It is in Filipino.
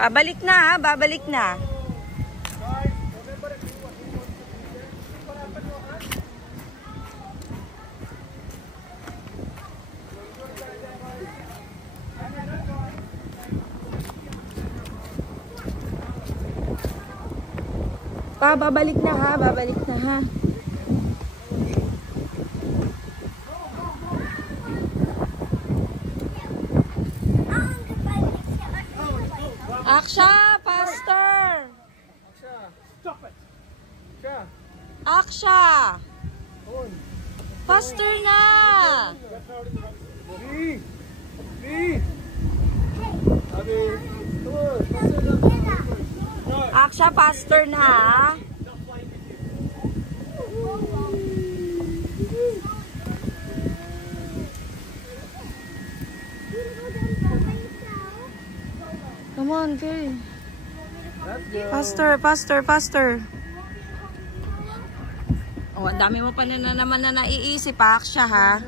Babalik na ha, babalik na. Pa, babalik na ha, babalik na ha. Aksha, Pastor! Aksha! Stop it! Aksha! Aksha! Pastor na! Aksha, Pastor na ha? Come on, girl. Pastor. Oh, ang dami mo pa na naman na naiisip, Aksha, ha?